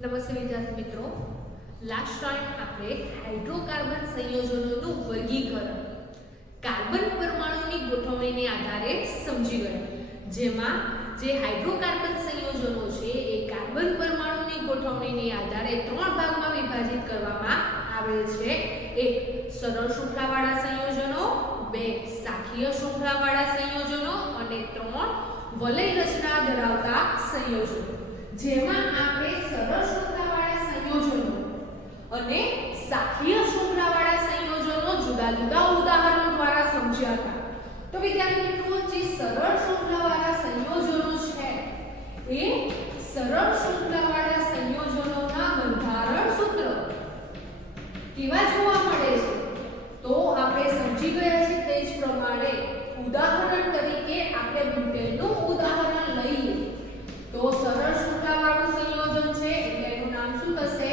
નમસ્તે વિદ્યાર્થી મિત્રો, લાસ્ટ ટાઈમ આપણે હાઇડ્રોકાર્બન સંયોજનોનું વર્ગીકરણ કાર્બન પરમાણુની ગોઠવણીને આધારે સમજી ગયા, જેમાં જે હાઇડ્રોકાર્બન સંયોજનો છે એ કાર્બન પરમાણુની ગોઠવણીને આધારે ત્રણ ભાગમાં વિભાજિત કરવામાં આવેલ છે. એક સરળ શૃંખલાવાળા સંયોજનો, બે શાખીય શૃંખલાવાળા સંયોજનો અને ત્રણ વલય રચના ધરાવતા સંયોજનો. જેમાં આપણે સરળ શૃંખલાવાળા સંયોજનો અને શાખીય શૃંખલાવાળા સંયોજનો જુદા જુદા ઉદાહરણો દ્વારા સમજ્યા હતા. તો વિદ્યાર્થી મિત્રો, જે સરળ શૃંખલાવાળા સંયોજનો છે એ સરળ શૃંખલાવાળા સંયોજનોના બંધારણ સૂત્ર કેવા જોવા મળે છે તો આપણે સમજી ગયા છે. તે જ પ્રમાણે ઉદાહરણ તરીકે આપણે બ્યુટેનનું ઉદાહરણ લઈએ તો સરળ શૃંખલાવાળું સંયોજન છે એટલે એનું નામ શું થશે?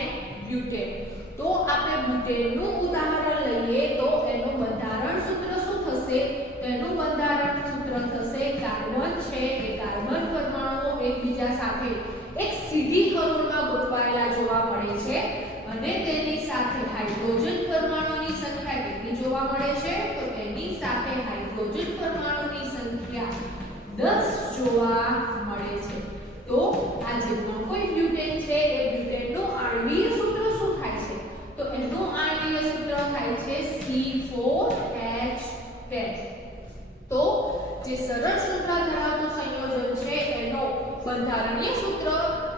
N-બ્યુટેન. તો આપણે બ્યુટેનનું ઉદાહરણ લઈએ તો એનું બંધારણ સૂત્ર શું થશે? તો એનું બંધારણ સૂત્ર થશે કાર્બન છે એ કાર્બન પરમાણુઓ એકબીજા સાથે એક સીધી કરોડમાં ગોઠવાયેલા જોવા મળે છે અને તેની સાથે હાઇડ્રોજન પરમાણુની સંખ્યા કેટલી જોવા મળે છે? તો એની સાથે હાઇડ્રોજન પરમાણુની સંખ્યા 10 જોવા મળે છે. તો આ જે પણ કોઈ બ્યુટેન છે એ બ્યુટેનનું આણ્વિય સૂત્ર શું થાય છે? તો એનું આણ્વિય સૂત્ર થાય છે C4H10. તો જે સરળ શૃંખલા ધરાવતું સંયોજન છે એનો બંધારણીય સૂત્ર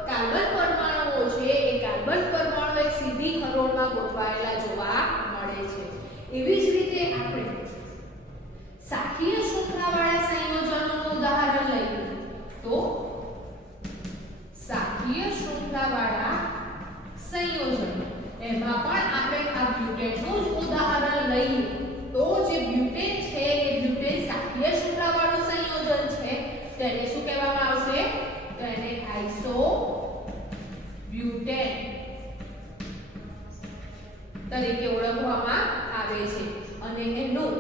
કાર્બન પરમાણુઓ છે એ કાર્બન પરમાણુ એક સીધી હરોળમાં ગોઠવાયેલા જોવા મળે છે. એવી જ રીતે આપણે શાખીય શૃંખલાવાળા સંયોજનોનું ઉદાહરણ લઈએ તો શાખીય શૃંખલાવાળા સંયોજન એમાં પણ આપણે આ બ્યુટેનનું જ ઉદાહરણ લઈએ તો જે બ્યુટેન છે એ બ્યુટેન શાખીય શૃંખલાવાળું સંયોજન છે તેને શું કહેવામાં આવશે? તો એને આઇસોબ્યુટેન તરીકે ઓળખવામાં આવે છે અને એનું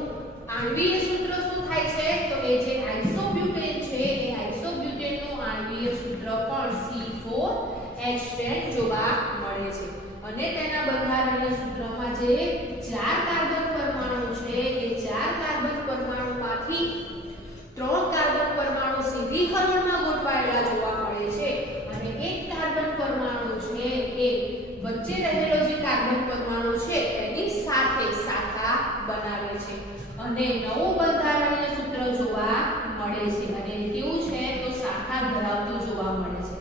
આણ્વિય સૂત્ર શું થાય છે? તો એ જે આઇસોબ્યુટેન છે એ આઇસોબ્યુટેનનું આણ્વિય સૂત્ર પણ C4H10 જોવા મળે છે અને તેના બંધારણીય સૂત્રમાં જે 4 કાર્બન પરમાણુ છે એ 4 કાર્બન પરમાણુમાંથી 3 કાર્બન પરમાણુ સીધી હરોળમાં ગોઠવાયેલા જોવા મળે છે અને એક કાર્બન પરમાણુ છે એ વચ્ચે રહેલો જે કાર્બન પરમાણુ છે એની સાથે શાખા બનાવે છે અને નવું બંધારણીય સૂત્ર જોવા મળે છે અને કેવું છે? તો શાખા ધરાવતું જોવા મળે છે.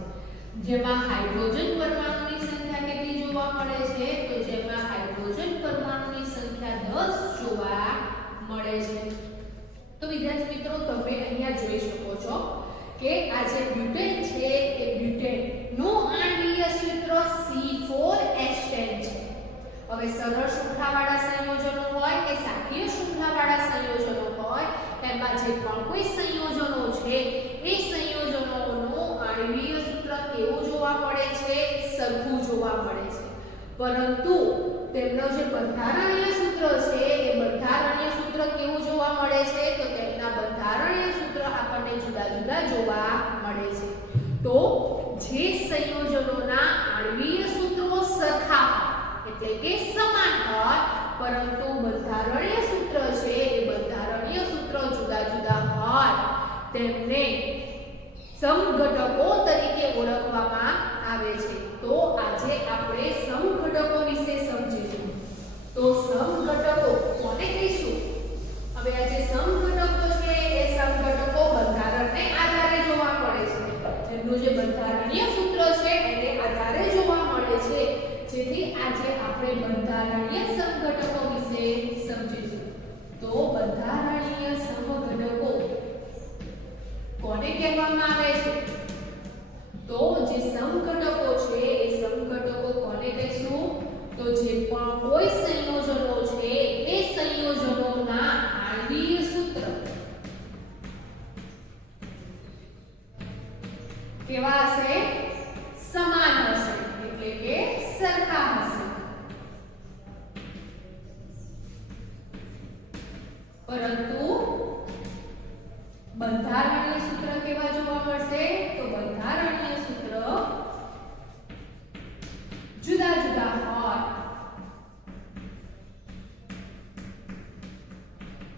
જેમાં હાઇડ્રોજન પરમાણુની સંખ્યા કેટલી જોવા મળે છે? તો જેમાં હાઇડ્રોજન પરમાણુની સંખ્યા 10 જોવા મળે છે. તો વિદ્યાર્થી મિત્રો, તમે અહીંયા જોઈ શકો છો કે આ જે બ્યુટેન છે એ બ્યુટેનનું આણ્વિય સૂત્ર C4H10 છે. હવે સરળ શૃંખલાવાળા સંયોજનો હોય કે શાખીય શૃંખલાવાળા સંયોજનો હોય એમાં જે પણ કોઈ સંયોજનો છે એ સંયોજનોનું આણ્વિય સૂત્ર કેવું જોવા મળે છે? સરખું જોવા મળે છે, પરંતુ તેમનો જે બંધારણીય સૂત્ર છે એ બંધારણીય સૂત્ર કેવું જોવા મળે છે? તો તેમના બંધારણીય સૂત્ર આપણને જુદા જુદા જોવા મળે છે. તો જે સંયોજનોના આણ્વિય સૂત્રો સરખા એટલે કે સમાન હોય પરંતુ બંધારણીય સૂત્ર છે એ બંધારણીય સૂત્રો જુદા જુદા હોય તેમને સમઘટકો તરીકે ઓળખવામાં આવે છે. તો આજે આપણે સમઘટકો વિશે સમજીશું. તો સમઘટકો કોને કહીશું? હવે આ જે સમઘટકો છે એ સમઘટકો બંધારણને આધારે જોવા મળે છે. એમનું જે બંધારણીય સૂત્ર છે એને આધારે જોવા મળે છે, જેથી આજે આપણે બંધારણીય સમઘટકો વિશે સમજીશું. તો બંધારણીય સમઘટકો કોને કહેવામાં આવે છે? તો જે સમઘટકો છે એ સમઘટકો કોને કહીશું? તો જે પણ કોઈ સંયોજનો છે એ સંયોજનોના આણ્વિય સૂત્ર કેવા હશે? સમાન હશે એટલે કે સરખા હશે. પરંતુ બંધારણીય સૂત્ર કેવા જોવા મળશે? તો બંધારણીય સૂત્ર જુદા જુદા હોય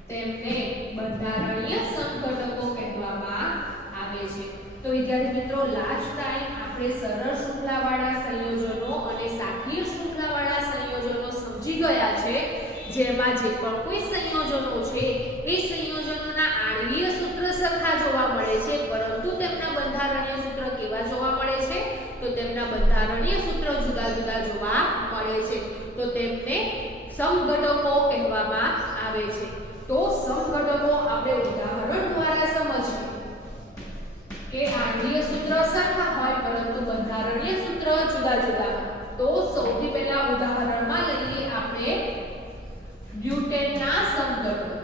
તેમને બંધારણીય સમઘટકો કહેવામાં આવે છે. તો વિદ્યાર્થી મિત્રો લાસ્ટ ટાઈમ આપણે સરળ શૃંખલાવાળા સંયોજનો અને શાખીય શૃંખલાવાળા સંયોજનો સમજી ગયા છે, જેમાં જે પણ કોઈ સંયોજનો છે એ સંયોજનોના આણ્વીય સૂત્ર સરખા જોવા મળે છે, પરંતુ તેમના બંધારણીય સૂત્ર કેવા જોવા મળે છે? તો તેમના બંધારણીય સૂત્ર જુદા જુદા જોવા મળે છે. તો તેમને સમઘટકો કહેવામાં આવે છે. તો સમઘટકો આપણે ઉદાહરણ દ્વારા સમજીએ કે આણ્વીય સૂત્ર સરખા હોય પરંતુ બંધારણીય સૂત્ર જુદા જુદા. તો સૌથી પહેલા ઉદાહરણમાં લઈએ આપણે બ્યુટેનના સમઘટકો.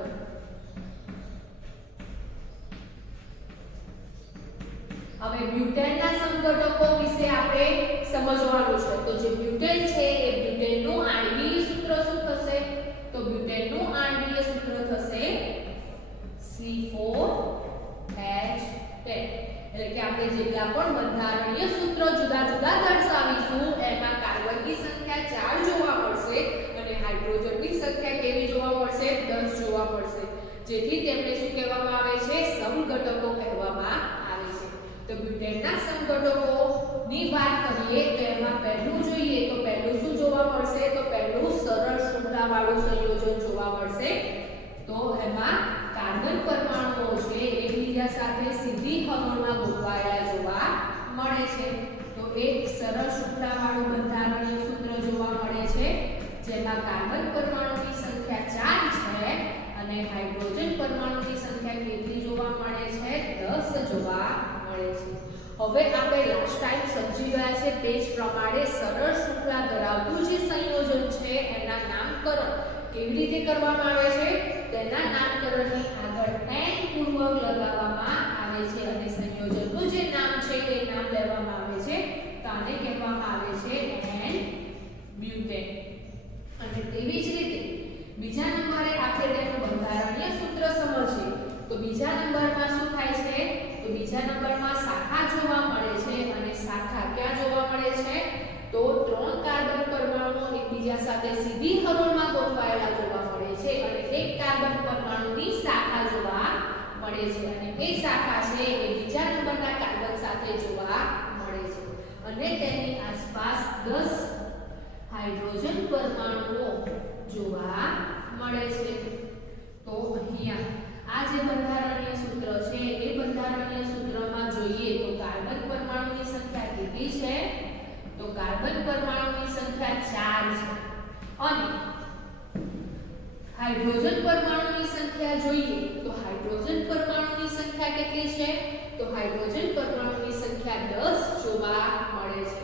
હવે બ્યુટેનના સમઘટકો વિશે આપણે સમજવાનું છે. તો જે બ્યુટેન છે એ બ્યુટેનનું આણ્વીય સૂત્ર શું થશે? તો બ્યુટેનનું આણ્વીય સૂત્ર થશે C4H10. એટલે કે આપણે જેટલા પણ બંધારણીય સૂત્રો જુદા જુદા દર્શાવીશું એમાં કાર્બનની સંખ્યા 4 જોવા મળશે અને હાઇડ્રોજનની સંખ્યા કેવી જોવા મળશે? 10 જોવા મળશે. જેથી તેમને શું કહેવામાં આવે છે? સમઘટકો કહેવામાં આવે છે. તો બ્યુટેનના સમઘટકોની વાત કરીએ તો એમાં પહેલું જોઈએ તો પહેલું શું જોવા મળશે? તો પહેલું સરળ શૃંખલાવાળું સંયોજન જોવા મળશે. તો એમાં કાર્બન પરમાણુઓ છે એકબીજા સાથે સીધી હરોળમાં ગોઠવાયેલા જોવા મળે છે. તો એક સરળ શૃંખલાવાળું બંધારણીય સૂત્ર જોવા મળે છે જેમાં કાર્બન પરમાણુની સંખ્યા 4 છે અને હાઇડ્રોજન પરમાણુની સંખ્યા કેટલી જોવા મળે છે? 10 જોવા મળે છે. હવે આપણે લાસ્ટ ટાઈમ સમજી ગયા છે તે જ પ્રમાણે સરળ શૃંખલા ધરાવતું જે સંયોજન છે એના નામકરણ કેવી રીતે કરવામાં આવે છે? તેના નામકરણની આગળ n પૂર્વક લગાવવામાં આવે છે અને સંયોજનનું જે નામ છે એ નામ લેવામાં આવે છે. તો આને કહેવામાં આવે છે n-બ્યુટેન. અને તેવી જ રીતે બીજા નંબરે આપણે તેનું બંધારણીય સૂત્ર સમજીએ તો બીજા નંબરમાં શું થાય છે? તો બીજા નંબરમાં શાખા જોવા મળે છે અને શાખા ક્યાં જોવા મળે છે? તો 3 કાર્બન પરમાણુઓ એકબીજા સાથે સીધી હરોળમાં ગોઠવાયેલા જોવા મળે છે અને એક કાર્બન પરમાણુની શાખા જોવા મળે છે અને એ શાખા છે એ બીજા નંબરના કાર્બન સાથે જોવા મળે છે અને તેની આસપાસ 10 હાઇડ્રોજન પરમાણુઓ જોવા મળે છે. તો અહીંયા આ જે બંધારણીય સૂત્ર છે એ બંધારણીય સૂત્રમાં જોઈએ તો કાર્બન પરમાણુની સંખ્યા કેટલી છે? તો કાર્બન પરમાણુની સંખ્યા 4 છે અને હાઇડ્રોજન પરમાણુની સંખ્યા જોઈએ તો હાઇડ્રોજન પરમાણુની સંખ્યા કેટલી છે? તો હાઇડ્રોજન પરમાણુની સંખ્યા 10 જોવા મળે છે.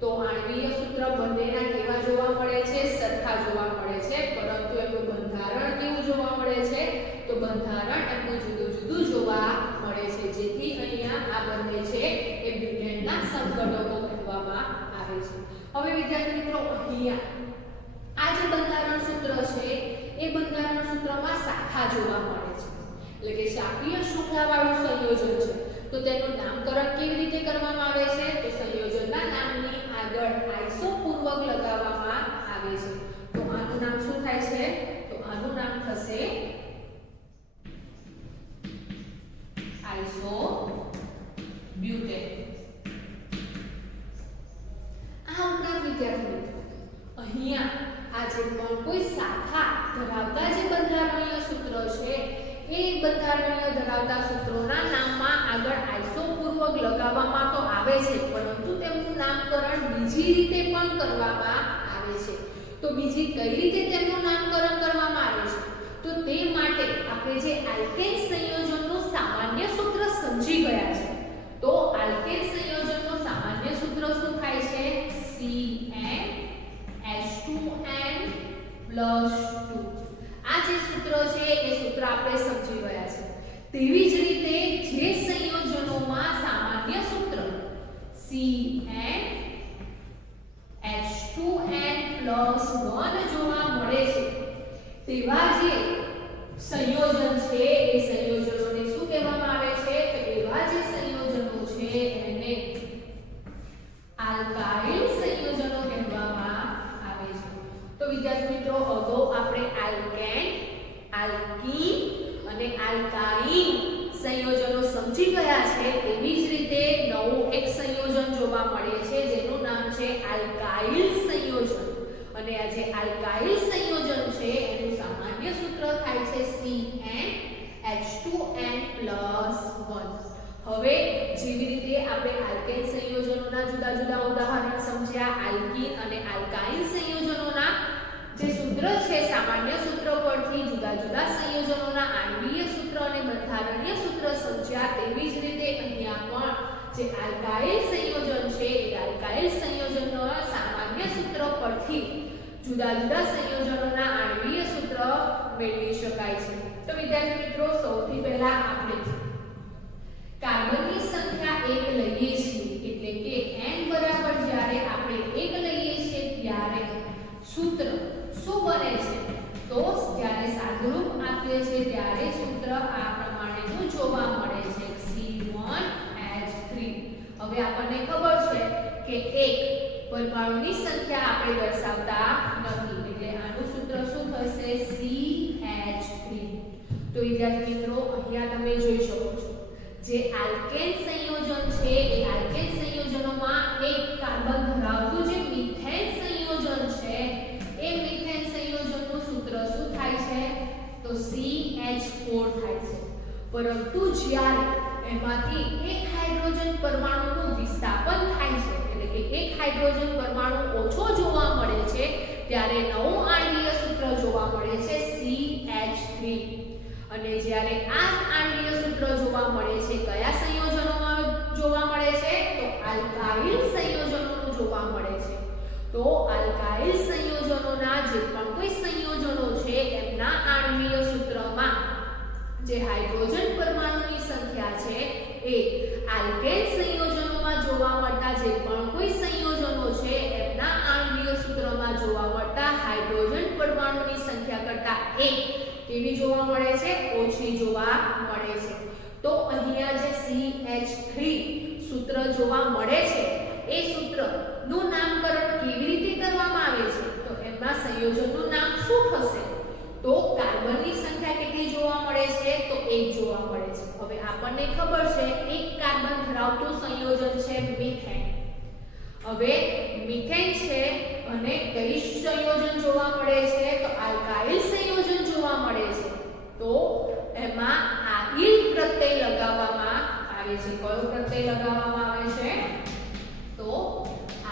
તો આણ્વીય સૂત્ર બંનેના કેવા જોવા મળે છે? સરખા જોવા મળે છે, પરંતુ એનું બંધારણ કેવું જોવા મળે છે? તો બંધારણ એનું જુદું જુદું જોવા મળે છે. જેથી અહીંયા આ બંને છે એ બ્યુટેનના સમઘટકો કહેવામાં આવે છે. હવે વિદ્યાર્થી મિત્રો અહીંયા આ જે બંધારણ સૂત્ર છે એ બંધારણ સૂત્રમાં શાખા જોવા મળે છે. એટલે કે શાખીય શૃંખલાવાળું સંયોજન છે. તો તેનું નામકરણ કેવી રીતે કરવામાં આવે છે? તો સંયોજનના નામની આગળ આઈસો પૂર્વક લગાવવામાં આવે છે. તો આનું નામ શું થાય છે? તો આનું નામ થશે આઈસો-બ્યુટેન. આ ઉપરાંત વિદ્યાર્થી મિત્રો અહીંયા આ જે પણ કોઈ શાખા ધરાવતા જે બંધારણીય સૂત્ર છે એ બંધારણીય ધરાવતા સૂત્રોના નામમાં આગળ આઈસો પૂર્વક લગાવવામાં તો આવે છે, પરંતુ તેમનું નામકરણ બીજી રીતે પણ કરવામાં આવે છે. તો બીજી કઈ રીતે તેમનું નામકરણ કરવામાં આવે છે? તો તે માટે આપણે જે આલ્કેન સંયોજનનું સામાન્ય સૂત્ર સમજી ગયા છે. તો આલ્કેન સંયોજનનું સામાન્ય સૂત્ર શું થાય છે? CnH2n+2. આ જે સૂત્ર છે એ સૂત્ર આપણે સમજી ગયા છે. તેવી જ રીતે જે સંયોજનોમાં સામાન્ય સૂત્ર CnH2n+1 જોવા મળે છે તેવા જે સંયોજન છે એ સંયોજનોને શું કહેવામાં આવે છે? પહોંચી ગયા છે એવી જ રીતે નવું એક સંયોજન જોવા મળે છે જેનું નામ છે આલ્કાઇલ સંયોજન અને આ જે આલ્કાઇલ સંયોજન છે એનું સામાન્ય સૂત્ર થાય છે CnH2n+1 હવે જેવી રીતે આપણે આલ્કેન સંયોજનોના જુદા જુદા ઉદાહરણ સમજ્યા આલ્કીન અને આલ્કાઇલ સંયોજનોના જે સૂત્ર છે સામાન્ય સૂત્ર પરથી જુદા જુદા સંયોજનોના આણ્વીય સૂત્ર અને બંધારણીય સૂત્ર સમજ્યા તેવી જ રીતે અહીંયા પણ જે આલ્કાઇલ સંયોજન છે એ આલ્કાઇલ સંયોજનોના સામાન્ય સૂત્ર પરથી જુદા જુદા સંયોજનોના આણ્વીય સૂત્ર મેળવી શકાય છે તો વિદ્યાર્થી મિત્રો સૌથી પહેલા આપણે કાર્બનની સંખ્યા 1 લઈએ છીએ એટલે કે n બરાબર જ્યારે આપણે 1 લઈએ છીએ ત્યારે સૂત્ર શું બને છે તો જ્યારે સાદુરૂપ આપીએ છીએ ત્યારે સૂત્ર આ પ્રમાણેનું જોવા મળે છે C1H3 હવે આપણને ખબર છે કે 1 પરમાણુની સંખ્યા આપણે દર્શાવતા નથી એટલે આનું સૂત્ર શું થશે CH3 તો વિદ્યાર્થી મિત્રો અહીંયા તમે જોઈ શકો છો જે આલ્કેન સંયોજન છે એ આલ્કેન સંયોજનોમાં એક કાર્બન ધરાવતું જે મિથેન સંયોજન છે એ મિથેન સંયોજનનું સૂત્ર શું થાય છે તો CH4 થાય છે પરંતુ જ્યારે એમાંથી એક હાઇડ્રોજન પરમાણુનું વિસ્થાપન થાય છે એટલે કે એક હાઇડ્રોજન પરમાણુ ઓછો જોવા મળે છે ત્યારે નવું આણ્વીય સૂત્ર જોવા મળે છે CH3 અને જ્યારે આ આણ્વીય સૂત્ર જોવા મળે છે કયા સંયોજનોમાં જોવા મળે છે તો આલ્કાઇલ સંયોજનોનું જોવા મળે છે તો આલ્કાઇલ સંયોજનોના જે પણ કોઈ સંયોજનો છે એમના આણ્વીય સૂત્રમાં જે હાઇડ્રોજન પરમાણુની સંખ્યા છે એ આલ્કેન સંયોજનોમાં જોવા મળતા જે પણ કોઈ સંયોજનો છે એમના આણ્વીય સૂત્રમાં જોવા મળતા હાઇડ્રોજન પરમાણુની સંખ્યા કરતા 1 કેવી જોવા મળે છે ઓછી જોવા મળે છે તો અહીંયા જે CH3 સૂત્ર જોવા મળે છે એ સૂત્રનું નામકરણ કેવી રીતે કરવામાં આવે છે તો એમાં સંયોજનનું નામ શું થશે તો કાર્બનની સંખ્યા કેટલી જોવા મળે છે તો 1 જોવા મળે છે હવે આપણને ખબર છે એક કાર્બન ધરાવતું સંયોજન છે મિથેન હવે મિથેન છે અને કઈ સંયોજન જોવા મળે છે તો આલ્કાઇલ સંયોજન જોવા મળે છે તો એમાં આઇલ પ્રત્યય લગાવવામાં આવે છે કયો પ્રત્યય લગાવવામાં આવે છે તો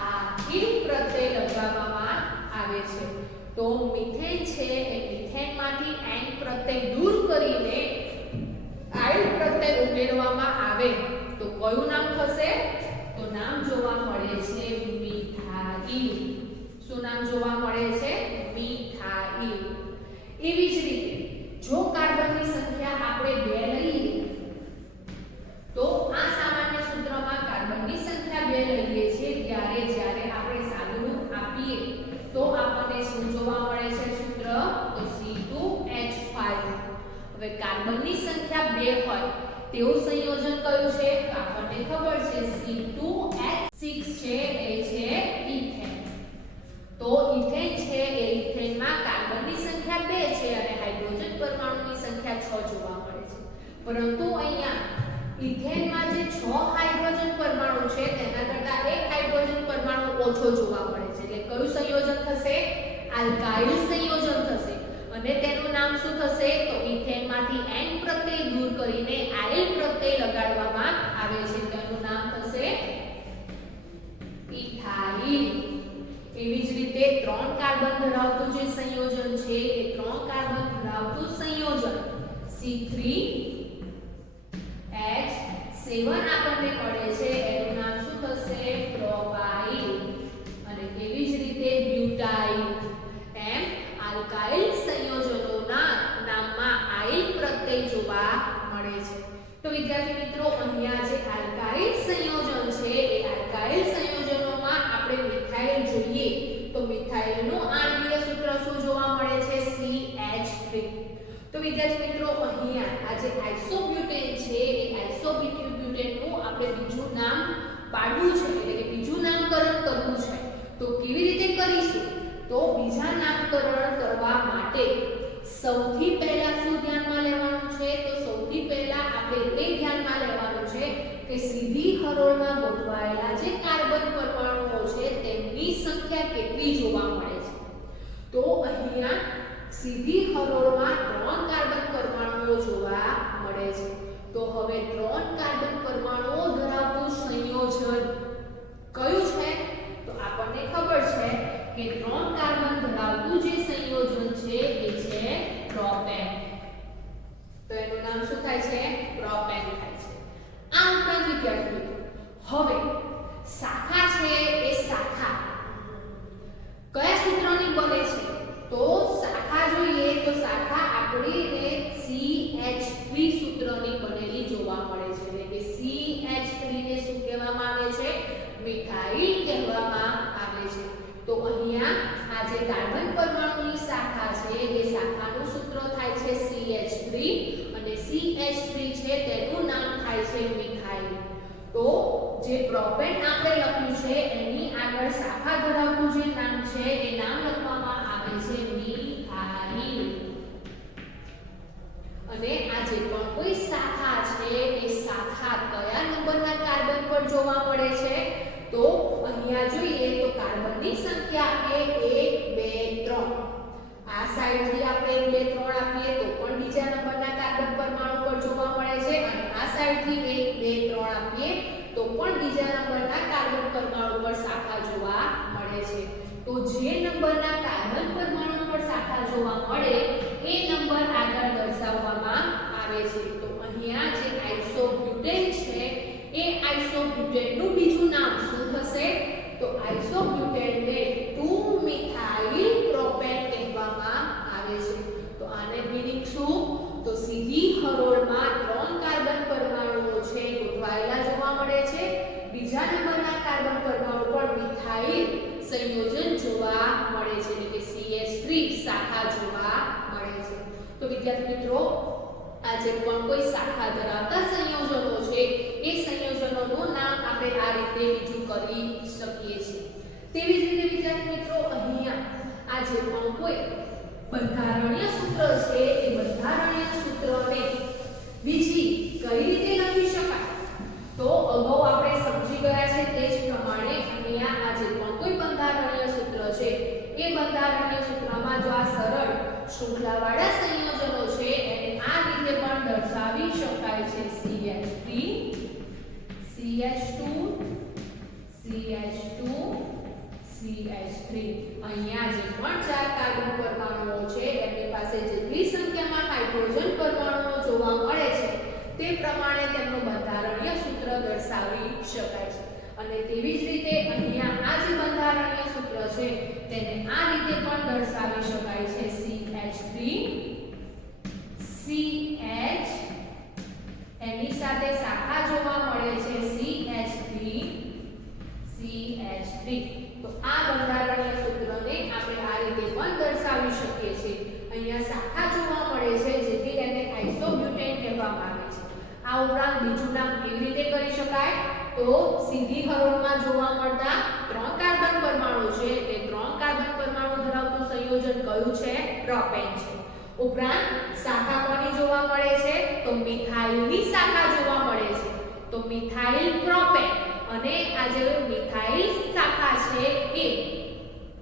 આઇલ પ્રત્યય લગાવવામાં આવે છે તો મિથેન છે એ મિથેનમાંથી n પ્રત્યય દૂર કરીને આઇલ પ્રત્યય ઉમેરવામાં આવે તો કયું નામ થશે તો નામ જોવા મળે છે મિથાઇલ શું નામ જોવા મળે છે મિથાઇલ એવી જ રીતે જો કાર્બનની સંખ્યા આપણે 2 લઈએ તો આ સામાન્ય સૂત્રમાં કાર્બનની સંખ્યા 2 લઈએ છીએ ત્યારે જ્યારે આપણે સાદુરૂપ આપીએ તો આપણને શું જોવા મળે છે સૂત્ર તો C2H5 હવે કાર્બનની સંખ્યા 2 હોય તેવું સંયોજન કયું છે તો આપણને ખબર છે C2H6 છે એ છે ઇથેન તો ઇથેન છે એ ઇથેનમાં કાર્બનની સંખ્યા 2 છે અને હાઇડ્રોજન પરમાણુની સંખ્યા 6 જોવા મળે છે પરંતુ અહીંયા ઇથેનમાં જે 6 હાઇડ્રોજન પરમાણુ છે તેના કરતા એક હાઇડ્રોજન પરમાણુ ઓછો જોવા મળે છે એટલે કયું સંયોજન થશે આલ્કાઇલ સંયોજન થશે અને તેનું નામ શું થશે તો ઇથેનમાંથી n પ્રત્યય દૂર કરીને આઇલ પ્રત્યય લગાડવામાં આવે છે તેનું નામ થશે ઇથાઇલ એવી જ રીતે 3 કાર્બન ધરાવતું જે સંયોજન છે એ 3 કાર્બન ધરાવતું સંયોજન C3H7 આપણને મળે છે એનું નામ શું થશે પ્રોપાઇલ અને એવી જ રીતે બ્યુટાઇલ એમ આલ્કાઇલ સંયોજનોના નામમાં આઇલ પ્રત્યય જોવા મળે છે તો વિદ્યાર્થી મિત્રો અહીંયા જે આલ્કાઇલ સંયોજન છે એ આલ્કાઇલ સંયોજનોમાં આપણે મિથાઇલ જોઈએ તો મિથાઇલનું આણ્વીય સૂત્ર શું જોવા મળે છે CH3 તો વિદ્યાર્થી મિત્રો અહીંયા આ જે આઇસોબ્યુટેન છે એ આઇસોબ્યુટેનનું આપણે બીજું નામ પાડવું છે એટલે કે બીજું નામકરણ કરવું છે તો કેવી રીતે કરીશું તો બીજા નામકરણ કરવા માટે સૌથી પહેલા શું ધ્યાનમાં લેવાનું છે તો સૌથી પહેલા આપણે એ ધ્યાનમાં લેવાનું છે કે સીધી હરોળમાં ગોઠવાયેલા જે કાર્બન પરમાણુઓ છે તેમની સંખ્યા કેટલી જોવા મળે છે. તો અહીંયા સીધી હરોળમાં 3 કાર્બન પરમાણુઓ જોવા મળે છે. તો હવે 3 કાર્બન પરમાણુઓ ધરાવતું સંયોજન કયું છે? તો આપણને ખબર છે કે 3 કાર્બન ધરાવતું જે સંયોજન છે એ છે પ્રોપેન. તો એનું નામ શું થાય છે? પ્રોપેન થાય છે. આ ઉપરાંત વિદ્યાર્થી મિત્રો હવે શાખા છે એ શાખા કયા સૂત્રની બને છે? તો શાખા જોઈએ તો શાખા આપણને CH3 સૂત્રની બનેલી જોવા મળે છે. એટલે કે CH3 ને શું કહેવામાં આવે છે? મિથાઇલ કહેવામાં આવે છે. તો અહીંયા આ જે કાર્બન પરમાણુની શાખા છે એ શાખાનું સૂત્ર થાય છે CH3 અને CH3 છે તેનું નામ થાય છે મિથાઇલ. તો જે પ્રોપેન આપણે લખ્યું છે એની આગળ શાખા ધરાવતું જે નામ છે એ નામ લખવામાં આવે છે મિથાઇલ. અને આ જે પણ કોઈ શાખા છે એ શાખા કયા નંબરના કાર્બન પર જોવા મળે છે? તો અહીંયા જોઈએ તો કાર્બનની સંખ્યા એ 1 2 3. આ સાઈડથી આપણે 2 3 આપીએ તો પણ બીજા નંબરના કાર્બન પરમાણુ પર જોવા મળે છે અને આ સાઈડથી 1 2 3 આપીએ તો પણ બીજા નંબરના કાર્બન પરમાણુ પર શાખા જોવા મળે છે. તો જે નંબરના કાર્બન પરમાણુ પર શાખા જોવા મળે એ નંબર આગળ દર્શાવવામાં આવે છે. તો અહીંયા જે આઇસોબ્યુટેન છે એ આઇસોબ્યુટેનનું બીજું નામ શું થશે? તો આઇસોબ્યુટેનને 2 મિથાઇલ પ્રોપેન કહેવામાં આવે છે. તો આને મીનિંગ શું? તો સીધી હરોળમાં 3 કાર્બન પરમાણુઓ છે ગોઠવાયેલા જોવા મળે છે. બીજા નંબરના કાર્બન પરમાણુ પર મિથાઇલ સંયોજન જોવા મળે છે એટલે કે CH3 શાખા જોવા મળે છે. તો વિદ્યાર્થી મિત્રો આ જે પણ કોઈ શાખા ધરાવતા સંયોજનો છે એ સંયોજનોનું નામ આપણે આ રીતે બીજું કરી શકીએ છીએ. તેવી જ રીતે વિદ્યાર્થી મિત્રો અહીંયા આ જે પણ કોઈ બંધારણીય સૂત્ર છે એ બંધારણીય સૂત્રને બીજી કઈ રીતે લખી શકાય? તો અગાઉ આપણે સમજી ગયા છે તે જ પ્રમાણે અહીંયા આ જે પણ કોઈ બંધારણીય સૂત્ર છે એ બંધારણીય સૂત્રમાં જો આ સરળ શૃંખલાવાળા સંયોજનો છે એને આ રીતે પણ દર્શાવી શકાય છે CH3 CH2 CH2 CH3. અહીંયા જે પણ 4 કાર્બન પરમાણુઓ છે એમની પાસે જેટલી સંખ્યામાં હાઇડ્રોજન પરમાણુઓ જોવા મળે છે તે પ્રમાણે તેમનું બંધારણીય સૂત્ર દર્શાવી શકાય છે. અને તેવી જ રીતે અહીંયા આ જે બંધારણીય સૂત્ર છે તેને આ રીતે પણ દર્શાવી શકાય છે CH3 CH એની સાથે શાખા જોવા મળે છે CH3 CH3. તો આ બંધારણીય સૂત્રને આપણે આ રીતે પણ દર્શાવી શકીએ છીએ. અહીંયા શાખા જોવા મળે છે જેથી તેને આઇસોબ્યુટેન કહેવામાં આવે છે. આ ઉપરાંત બીજું નામ કેવી રીતે કરી શકાય? તો સીધી હરોળમાં જોવા મળતા 3 કાર્બન પરમાણુ છે તે 3 કાર્બન પરમાણુ ધરાવતું સંયોજન કયું છે? પ્રોપેન છે. ઉપરાંત શાખા કોની જોવા મળે છે? તો મિથાઇલની શાખા જોવા મળે છે. તો મિથાઇલ પ્રોપેન અને આ જે મિથાઇલ શાખા છે એ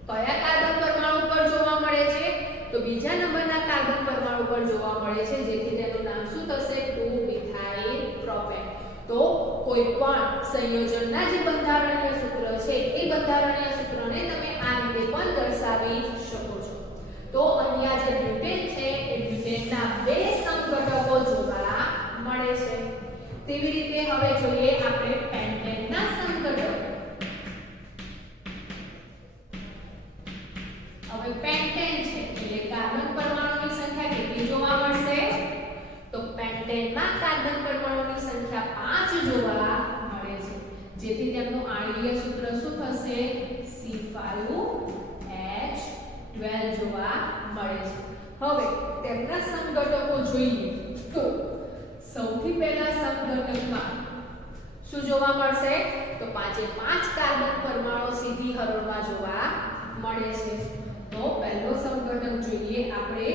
કયા કાર્બન પરમાણુ પર જોવા મળે છે? તો બીજા નંબરના કાર્બન પરમાણુ પર જોવા મળે છે જેથી તેનું નામ શું થશે? 2 મિથાઇલ પ્રોપેન. તો કોઈ પણ સંયોજનના જે બંધારણીય સૂત્ર છે એ બંધારણીય સૂત્રને તમે આ રીતે પણ દર્શાવી શકો છો. તો અહીંયા જે બ્યુટેન છે એ બ્યુટેનના 2 સંઘટકો જોવા મળે છે. તેવી રીતે હવે જોઈએ આપણે પેન્ટેનના સંઘટકો. હવે પેન્ટેન છે એટલે કાર્બન પરમાણુની સંખ્યા કેટલી જોવા મળશે? તો પેન્ટેનમાં કાર્બન પરમાણુની સંખ્યા 5 જોવા મળે છે જેથી તેમનું આણ્વિય સૂત્ર શું થશે? C5H12 જોવા મળે છે. હવે તેમના સંઘટકો જોઈએ તો સૌથી પહેલા સંઘટકમાં શું જોવા મળશે? તો 5 કાર્બન પરમાણુ સીધી હરોળમાં જોવા મળે છે. તો પહેલો સંઘટક જોઈએ આપણે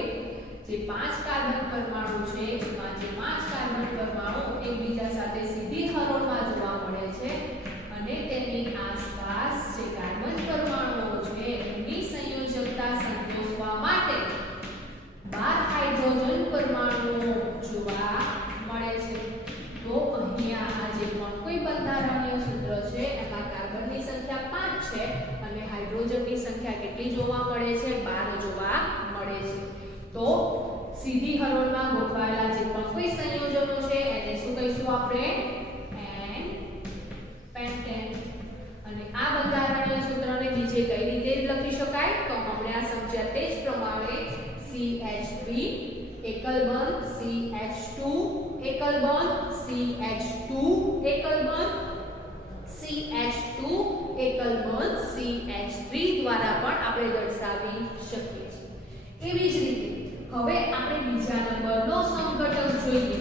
જે 5 કાર્બન પરમાણુ છે એમાં જે 5 કાર્બન પરમાણુ એકબીજા સાથે સીધી છે અને હાઇડ્રોજનની સંખ્યા કેટલી જોવા મળે છે? 12 જોવા મળે છે. તો સીધી હરોળમાં ગોઠવાયેલા જે પણ કોઈ સંયોજનો છે એને શું કહીશું આપણે? N pentane. અને આ બંધારણીય સૂત્રને બીજે કઈ રીતે લખી શકાય? તો હમણાં સમજ્યા તે જ પ્રમાણે CH3 એકલ બંધ CH2 એકલ બંધ CH2 એકલ બંધ CH2 એકલ બંધ CH3 દ્વારા પણ આપણે દર્શાવી શકીએ છીએ. એવી જ રીતે હવે આપણે બીજા નંબરનો સમઘટક જોઈએ.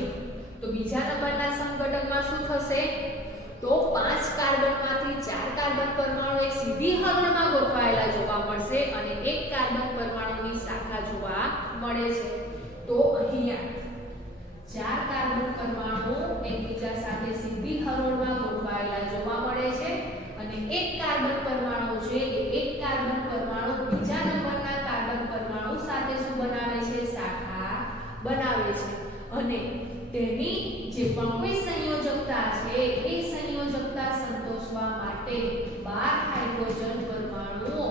તો બીજા નંબરના સમઘટકમાં શું થશે? તો 5 કાર્બનમાંથી 4 કાર્બન પરમાણુ એક સીધી હરોળમાં ગોઠવાયેલા જોવા મળશે અને એક કાર્બન પરમાણુની શાખા જોવા મળે છે. તો અહીંયા 4 કાર્બન પરમાણુ એકબીજા સાથે સીધી હરોળમાં ગોઠવાયેલા જોવા મળે છે અને એક કાર્બન પરમાણુ છે એ એક કાર્બન પરમાણુ બીજા નંબરના કાર્બન પરમાણુ સાથે શું બનાવે છે? શાખા બનાવે છે. અને તેની જે પણ કોઈ સંયોજકતા છે એ સંયોજકતા સંતોષવા માટે 12 હાઇડ્રોજન પરમાણુઓ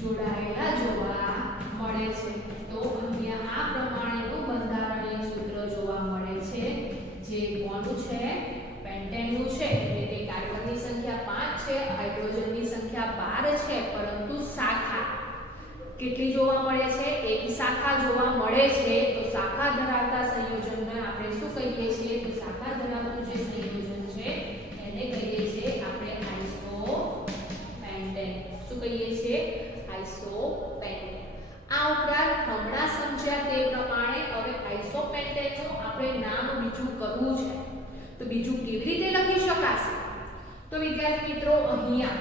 જોડાયેલા જોવા મળે છે. તો અહીંયા આ પ્રમાણેનું બંધારણીય સૂત્ર જોવા મળે છે જે કોનું છે? પેન્ટેનનું છે. એટલે કે કાર્બનની સંખ્યા 5 છે, હાઇડ્રોજનની સંખ્યા 12 છે, પરંતુ શાખા કેટલી જોવા મળે છે? એક શાખા જોવા મળે છે. તો શાખા ધરાવતા સંયોજનને આપણે શું કહીએ છીએ? તો શાખા ધરાવતું જે સંયોજન છે એને કહીએ છીએ આપણે આઇસોપેન્ટેન. શું કહીએ છીએ? આઇસોપેન્ટેન. આ ઉપરાંત હમણાં સમજ્યા તે પ્રમાણે હવે આઇસોપેન્ટેનનું આપણે નામ બીજું કરવું છે. તો બીજું કેવી રીતે લખી શકાશે? તો વિદ્યાર્થી મિત્રો અહીંયા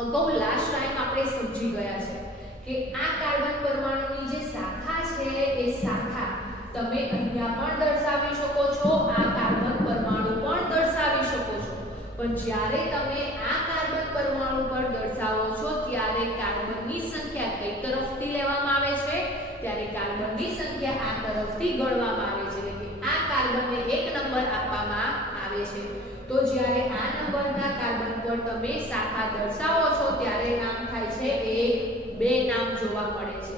અગાઉ લાસ્ટ ટાઈમ આપણે સમજી ગયા છે કે આ કાર્બન પરમાણુની જે શાખા છે એ શાખા તમે અહીંયા પણ દર્શાવી શકો છો, આ કાર્બન પરમાણુ પણ દર્શાવી શકો છો. પણ જ્યારે તમે આ કાર્બન પરમાણુ પર દર્શાવો છો ત્યારે કાર્બનની સંખ્યા કઈ તરફથી લેવામાં આવે છે? ત્યારે કાર્બનની સંખ્યા આ તરફથી ગણવામાં આવે છે. એટલે કે આ કાર્બનને 1 નંબર આપવામાં આવે છે. તો જ્યારે આ નંબરના કાર્બન પર તમે શાખા દર્શાવો છો ત્યારે નામ થાય છે 1, 2 નામ જોવા મળે છે.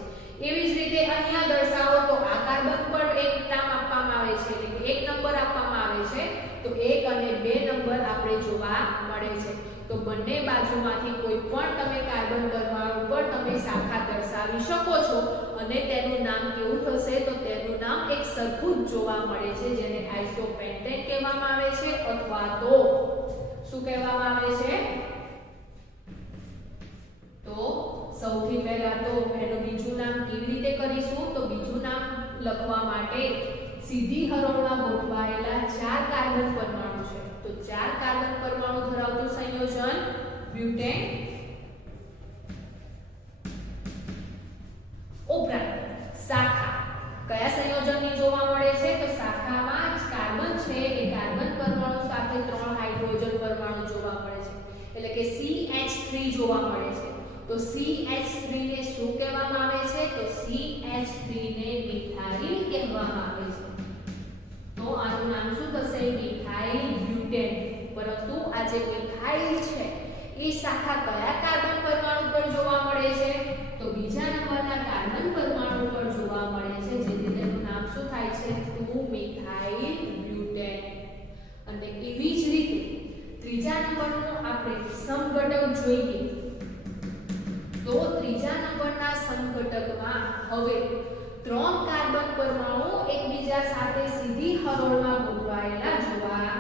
એવી જ રીતે અહીંયા દર્શાવો તો આ કાર્બન પર એક નામ આપવામાં આવે છે, એટલે કે 1 નંબર આપવામાં આવે છે. તો 1 અને 2 નંબર આપણે જોવા મળે છે. તો બંને બાજુમાંથી કોઈ પણ તમે કાર્બન પરમાણુ પર તમે શાખા દર્શાવી શકો છો અને તેનું નામ કેવું થશે? તો તેનું નામ એક સરખું જ જોવા મળે છે જેને આઇસોપેન્ટેન કહેવામાં આવે છે અથવા તો શું કહેવામાં આવે છે? તો સૌથી પહેલા તો એનું બીજું નામ કેવી રીતે કરીશું? તો બીજું નામ લખવા માટે સીધી હરોળમાં ગોઠવાયેલા 4 કાર્બન પરમાણુ છે. તો 4 કાર્બન પરમાણુ ધરાવતું સંયોજન બ્યુટેન. ઉપરાંત શાખા કયા સંયોજનની જોવા મળે છે? તો શાખામાં જ કાર્બન છે એ કાર્બન પરમાણુ સાથે 3 હાઇડ્રોજન પરમાણુ જોવા મળે છે. એટલે કે CH3 જોવા મળે છે. તો CH3 ને શું કહેવામાં આવે છે? તો CH3 ને મિથાઇલ કહેવામાં આવે છે. તો આનું નામ શું થશે? Methyl butane. પરંતુ આ જે મિથાઇલ છે એ શાખા કયા કાર્બન પરમાણુ પર જોવા મળે છે? તો બીજા નંબરના કાર્બન પરમાણુ પર જોવા મળે છે, જેથી તેનું નામ શું થાય છે? 2-મિથાઇલ બ્યુટેન. અને એવી જ રીતે ત્રીજા નંબરનો આપણે સમઘટક જોઈએ. તો ત્રીજા નંબરના સમઘટકમાં હવે 3 કાર્બન પરમાણુ એકબીજા સાથે સીધી હરોળમાં ગોઠવાયેલા જોવા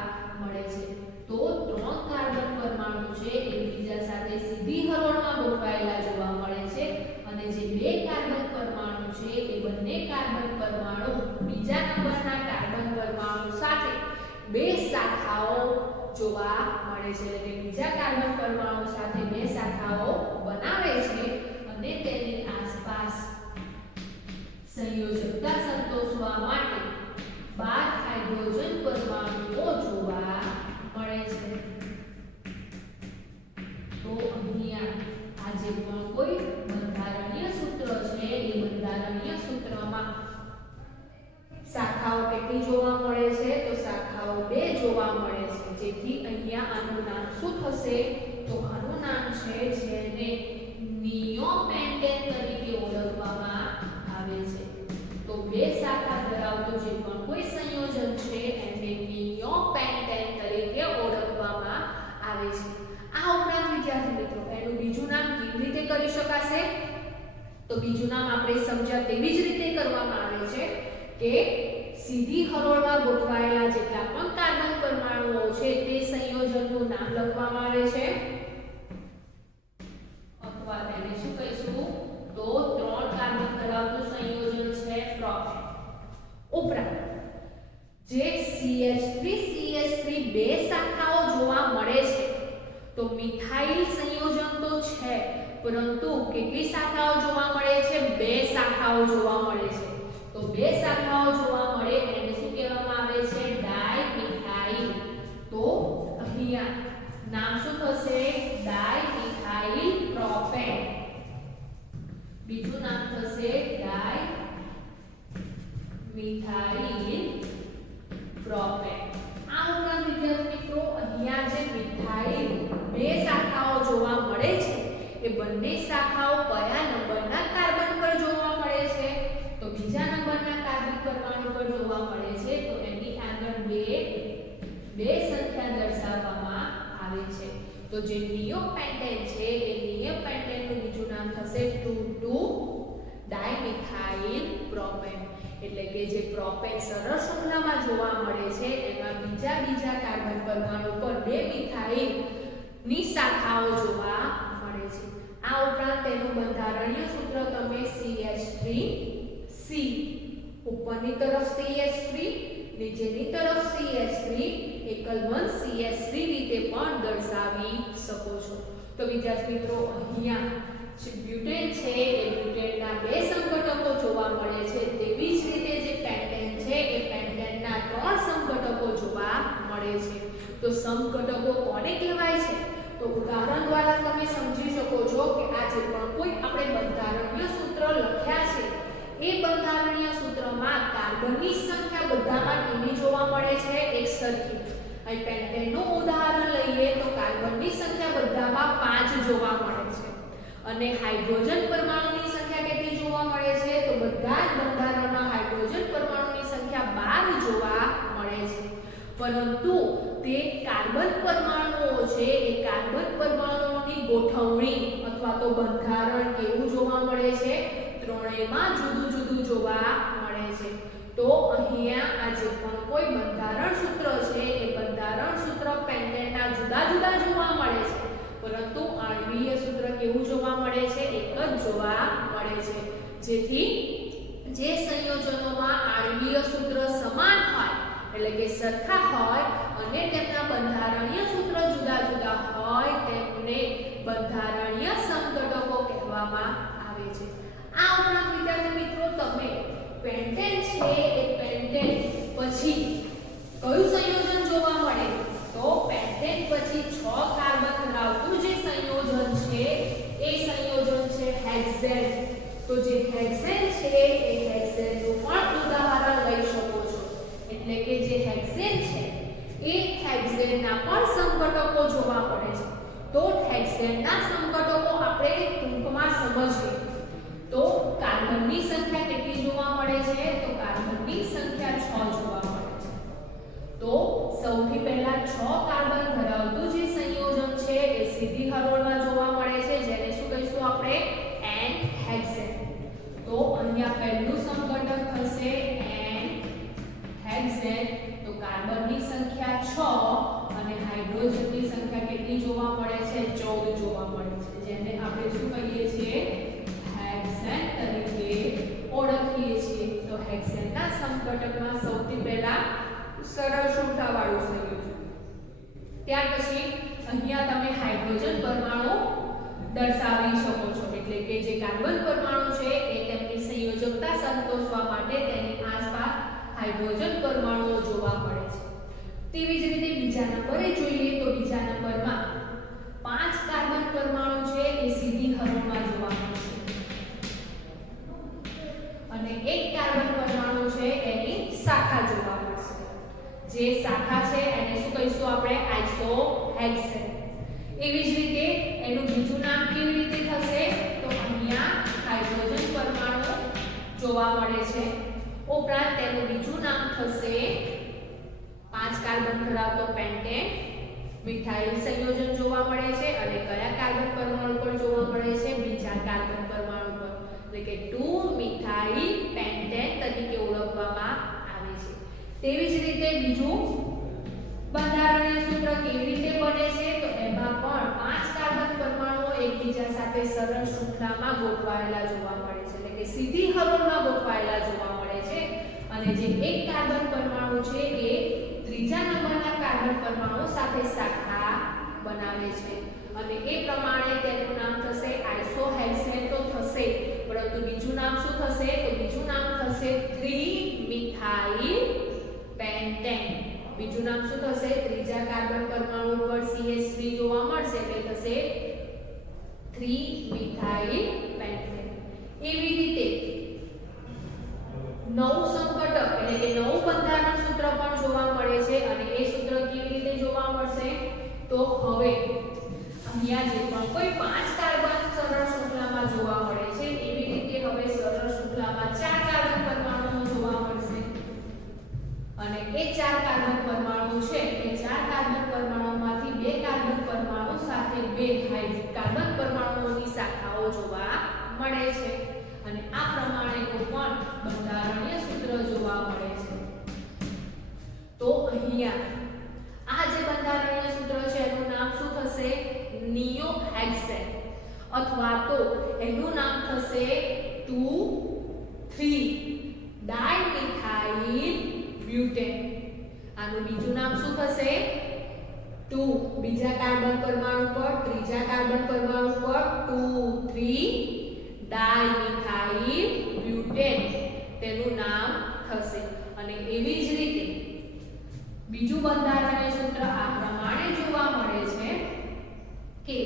મળે છે. તો 3 કાર્બન પરમાણુ છે એકબીજા સાથે સીધી હરોળમાં ગોઠવાયેલા જોવા મળે છે અને જે 2 કાર્બન પરમાણુ છે એ બંને કાર્બન પરમાણુ બીજા નંબરના કાર્બન પરમાણુ સાથે 2 શાખાઓ જોવા મળે છે. એટલે કે બીજા કાર્બન પરમાણુ સાથે 2 શાખાઓ બનાવે છે અને તેની આસપાસ સંયોજકતા સંતોષવા માટે 12 હાઇડ્રોજન પરમાણુઓ જોવા મળે છે. તો અહીંયા આ જે પણ કોઈ બંધારણીય સૂત્ર છે એ બંધારણીય શાખાઓ કેટલી જોવા મળે છે? તો શાખાઓ 2 જોવા મળે મળે છે, જેથી અહીંયા આનું નામ શું થશે? તો આનું નામ છે જેને નિયોપેન્ટેન તરીકે ઓળખવામાં આવે છે. તો બે શાખા ધરાવતું જે પણ કોઈ સંયોજન છે એને નિયોપેન્ટેન તરીકે ઓળખવામાં આવે છે. આ ઉપરાંત વિદ્યાર્થી મિત્રો એનું બીજું નામ કેવી રીતે કરી શકાશે? તો બીજું નામ આપણે સમજ્યા તેવી જ રીતે કરવામાં આવે છે કે સીધી હરોળમાં ગોઠવાયેલા જેટલા પણ કાર્બન પરમાણુઓ છે તે સંયોજનનું નામ લખવામાં આવે છે, અથવા તેને શું કહીશું? તો 3 કાર્બન ધરાવતું સંયોજન છે પ્રોપેન. ઉપરાંત જે CH3 બે શાખાઓ જોવા મળે છે, તો મિથાઇલ સંયોજન તો છે, પરંતુ કેટલી શાખાઓ જોવા મળે છે? 2 શાખાઓ જોવા મળે છે. તો 2 શાખાઓ જોવા મળે એને શું કહેવામાં આવે છે? ડાઇમિથાઇલ. તો અહીંયા નામ શું થશે? Dimethyl propane. બીજું નામ થશે ડાઇમિથાઇલ પ્રોપેન. આ ઉપરાંત વિદ્યાર્થી મિત્રો અહીંયા જે મિથાઇલ 2 શાખાઓ જોવા મળે છે એ બંને શાખાઓ કયા નંબરના કાર્બન પર જોવા મળે છે? તો બીજા નંબરના કાર્બન પરમાણુ પર જોવા મળે છે. તો એની આગળ બે સંખ્યા દર્શાવવામાં આવે છે. તો જે નિયોપેન્ટેન છે એ નિયોપેન્ટેનનું બીજું નામ થશે 2,2-ડાઇમિથાઇલ પ્રોપેન. એટલે કે જે પ્રોપેન સરળ શૃંખલામાં જોવા મળે છે એમાં બીજા કાર્બન પરમાણુ પર 2 મિથાઇલ ની શાખાઓ જોવા મળે છે. આ ઉપરાંત તેનું બંધારણીય સૂત્ર તમે CH3C, ઉપરની તરફ CH3, નીચેની તરફ CH3, એકલ બંધ CH3 રીતે પણ દર્શાવી શકો છો. તો વિદ્યાર્થી મિત્રો અહીંયા જે બ્યુટેન છે એ બ્યુટેનના 2 સંઘટકો જોવા મળે છે, તેવી જ રીતે જે પેન્ટેન છે એ પેન્ટેનના 3 સંઘટકો જોવા મળે છે. તો સંઘટકો કોને કહેવાય છે? તો ઉદાહરણ દ્વારા તમે સમજી શકો છો કે આ જે પણ કોઈ આપણે બંધારણીય સૂત્ર લખ્યા છે એ બંધારણીય સૂત્રમાં કાર્બનની સંખ્યા બધામાં કેવી જોવા મળે છે? એક સરખી. અહીં પેન્ટેનનું ઉદાહરણ લઈએ તો કાર્બનની સંખ્યા બધામાં 5 જોવા મળે છે અને હાઇડ્રોજન પરમાણુની સંખ્યા કેટલી જોવા મળે છે? તો બધા જ બંધારણમાં હાઇડ્રોજન પરમાણુની સંખ્યા 12 જોવા મળે છે. પરંતુ તે કાર્બન પરમાણુઓ છે એ કાર્બન પરમાણુઓની ગોઠવણી અથવા તો બંધારણ કેવું જોવા મળે છે? ત્રણેયમાં જુદું જુદું જોવા મળે છે. તો અહીંયા આ જે પણ કોઈ બંધારણ સૂત્ર છે એ બંધારણ સૂત્ર પેન્ટેનના જુદા જુદા જોવા મળે છે, પરંતુ આણ્વીય સૂત્ર કેવું જોવા મળે છે? એક જ જોવા મળે છે. જેથી જે સંયોજનોમાં આણ્વીય સૂત્ર સમાન હોય એટલે કે સરખા હોય અને તેમના બંધારણીય સૂત્ર જુદા જુદા હોય તેમને બંધારણીય સંઘટકો કહેવામાં આવે છે. આ ઉપરાંત વિદ્યાર્થી મિત્રો તમે પેન્ટેન છે એ પેન્ટેન પછી કયું સંયોજન જોવા મળે? તો પેન્ટેન પછી 6 કાર્બન ધરાવતું જે સંયોજન છે એ સંયોજન છે હેક્સેન. તો જે હેક્સેન છે એ હેક્સેનનું પણ ઉદાહરણ લઈ શકો છો. એટલે કે જે હેક્સેન છે એ હેક્સેનના પણ સંઘટકો જોવા મળે છે. તો હેક્સેનના સંઘટકો આપણે ટૂંકમાં સમજીએ તો કાર્બનની સંખ્યા કેટલી જોવા મળે છે? તો કાર્બનની સંખ્યા 6 જોવા મળે છે. તો સૌથી પહેલા 6 કાર્બન ધરાવતું જે સંયોજન છે એ સીધી હરોળમાં જોવા મળે છે, જેને શું કહીશું આપણે? N-હેક્સેન. તો અહીંયા પહેલું સંઘટક થશે N-હેક્સેન. તો કાર્બનની સંખ્યા 6 અને હાઇડ્રોજનની સંખ્યા કેટલી જોવા મળે છે? 14 જોવા મળે છે, જેને આપણે શું કહીએ છીએ? હેક્સેન તરીકે ઓળખીએ છીએ. તો હેક્સેનના સંઘટકમાં સૌથી પહેલા સરળ શૃંખલાવાળું સંયોજન, ત્યાર પછી અહીંયા તમે હાઇડ્રોજન પરમાણુ દર્શાવી શકો છો. એટલે કે જે કાર્બન પરમાણુ છે એ તેમની સંયોજકતા સંતોષવા માટે તેની આસપાસ હાઇડ્રોજન પરમાણુઓ જોવા મળે છે. તેવી જ રીતે બીજા નંબરે જોઈએ તો બીજા નંબરમાં 5 કાર્બન પરમાણુ છે એ સીધી હરોળમાં જોવા મળે છે અને 1 કાર્બન પરમાણુ છે એની શાખા જોવા મળશે. જે શાખા છે એને શું કહીશું આપણે આઇસોહેક્સેન. એવી જ રીતે એનું બીજું નામ કેવી રીતે થશે તો અહીંયા હાઇડ્રોજન પરમાણુ જોવા મળે છે. ઉપરાંત તેનું બીજું નામ થશે 5 કાર્બન ધરાવતો પેન્ટેન મિથાઇલ સંયોજન જોવા મળે છે અને કયા કાર્બન પરમાણુ પર જોવા મળે છે બીજા કાર્બન પરમાણુ પર એટલે કે 2 મિથાઇલ પેન્ટેન તરીકે ઓળખવામાં આવે છે. તેવી જ રીતે બીજું બંધારણીય સૂત્ર કેવી રીતે બને છે તો એમાં પણ 5 કાર્બન પરમાણુઓ એકબીજા સાથે સરળ શૃંખલામાં ગોઠવાયેલા જોવા મળે છે એટલે કે સીધી હરોળમાં ગોઠવાયેલા જોવા મળે છે અને જે એક કાર્બન પરમાણુ છે એ ત્રીજા નંબરના કાર્બન પરમાણુ સાથે શાખા બનાવે છે અને એ પ્રમાણે તેનું નામ થશે આઇસોહેક્સેન તો થશે પરંતુ બીજું નામ શું થશે તો બીજું નામ થશે 3 મિથાઇલ પેન્ટેન. બીજું નામ શું થશે ત્રીજા કાર્બન પરમાણુ પર CH3 જોવા મળશે એટલે થશે 3 મિથાઇલ પેન્ટેન. એવી રીતે નવું સંકટક એટલે કે નવું બંધારણ સૂત્ર પણ જોવા મળે છે અને એ સૂત્ર કેવી રીતે જોવા મળશે તો હવે અહીંયા જે પણ કોઈ 5 કાર્બન સરળ શૃંખલામાં જોવા મળે છે એવી રીતે હવે સરળ શૃંખલામાં 4 કાર્બન પરમાણુઓ જોવા મળશે અને એ 4 કાર્બન પરમાણુ છે એ 4 કાર્બન પરમાણુમાંથી 2 કાર્બન પરમાણુ સાથે 2 કાર્બન પરમાણુઓની શાખાઓ જોવા મળે છે અને આ પ્રમાણેનું પણ બંધારણીય સૂત્ર જોવા મળે છે. તો અહીંયા આ જે બંધારણીય સૂત્ર છે એનું નામ શું થશે નિયોહેક્સેન અથવા તો એનું નામ થશે 2,3 ડાયમિથાઇલ બ્યુટેન. આનું બીજું નામ શું થશે 2 બીજા કાર્બન પરમાણુ પર ત્રીજા કાર્બન પરમાણુ પર 2,3 ડાયમિથાઇલ બ્યુટેન તેનું નામ થશે અને એવી જ રીતે બીજું બંધારણીય સૂત્ર આ પ્રમાણે જોવા મળે છે કે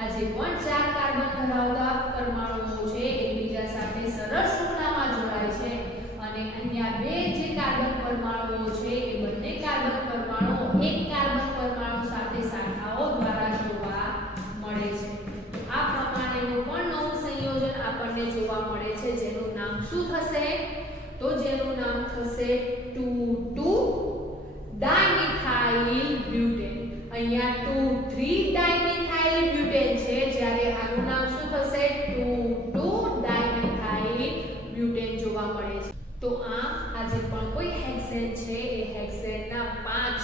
આ જે પણ 4 કાર્બન ધરાવતા પરમાણુઓ છે એકબીજા સાથે સરળ શૃંખલામાં જોડાય છે અને અહીંયા 2 જે કાર્બન પરમાણુઓ છે એ બંને કાર્બન પરમાણુઓ એક કાર્બન પરમાણુ સાથે શાખાઓ દ્વારા જોવા મળે છે. આ પ્રમાણેનું પણ નવું સંયોજન આપણને જોવા મળે છે જેનું નામ શું થશે તો જેનું નામ થશે 2,2 ડાયમિથાઇલ બ્યુટેન. અહીંયા 2,3 ડાયમિથાઇલ બ્યુટેન છે જ્યારે આનું નામ શું થશે 2,2 ડાયમિથાઇલ બ્યુટેન જોવા મળે છે. તો આ જે પણ કોઈ હેક્સેન છે એ હેક્સેનના 5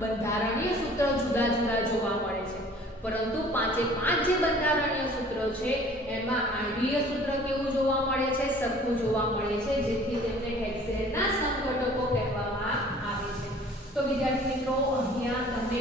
બંધારણીય સૂત્રો જુદા જુદા જોવા મળે છે પરંતુ 5 જે બંધારણીય સૂત્રો છે એમાં આણ્વીય સૂત્ર કેવું જોવા મળે છે સરખું જોવા મળે છે જેથી તેમને હેક્સેનના સંઘટકો કહેવામાં આવે છે. તો વિદ્યાર્થી મિત્રો અહીંયા તમે